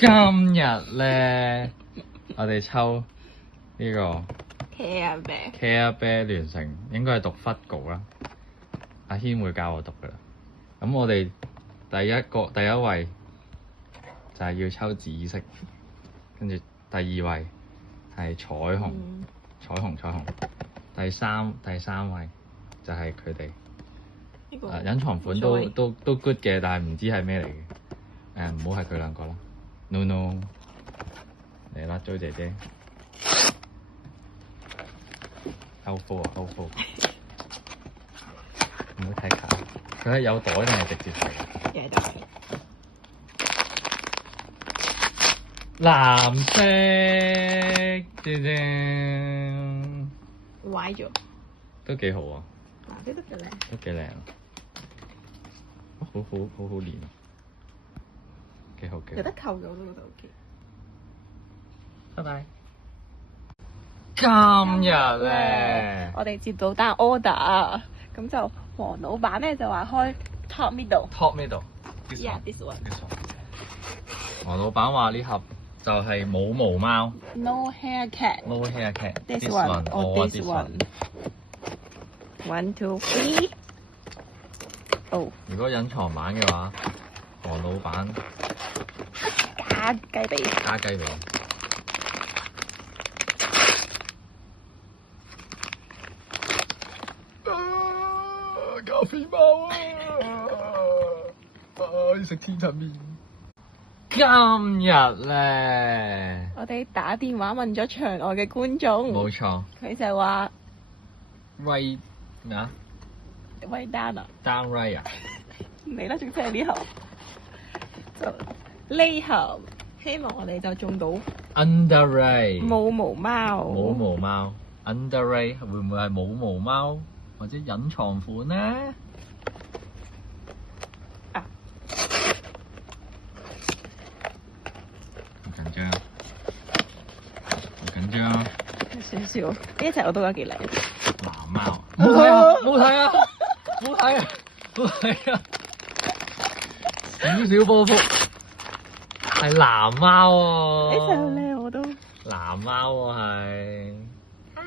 今日咧，我哋抽呢個 Care Bear 聯乘，應該係讀 Fuggle 啦。阿軒會教我讀噶啦。咁我哋第一位就係要抽紫色，跟住第二位係彩虹。第三位就係佢哋。隱藏款都 good 嘅，但係唔知係咩嚟嘅。唔好係佢兩個啦。No， 嚟啦，租姐姐。Outfall 啊 ，Outfall。唔好睇卡，佢係有袋定係直接睇？有袋。藍色，正正。歪咗。都幾好啊！藍色都幾靚。都幾靚。好練啊！幾好。有得扣咗都覺得 OK。拜拜。今日咧，我哋接到單 order，咁就黃老闆咧就話開 top middle。Top middle。Yeah, this one。黃老闆話呢盒就係冇毛貓。No hair cat。No hair cat。This one or this one。1, 2, 3。哦。如果隱藏版嘅話，黃老闆加雞髀。加雞髀。咖啡貓啊！要食天層麵。今日咧，我哋打電話問咗場外嘅觀眾。冇錯。佢就話喂咩啊？喂單啊 ？Downright 啊？嚟啦，仲即係呢盒，就呢盒，希望我哋就中到 Underray 冇毛貓。冇毛貓 Underray 會唔會係冇毛貓或者隱藏款呢？啊！好緊張，好緊張。少少，呢一隻我都覺得幾靚。藍貓，冇睇啊！冇睇啊！冇睇啊！冇睇啊！少少波幅，係藍貓喎。呢隻好靚我都。藍貓喎係。Hi。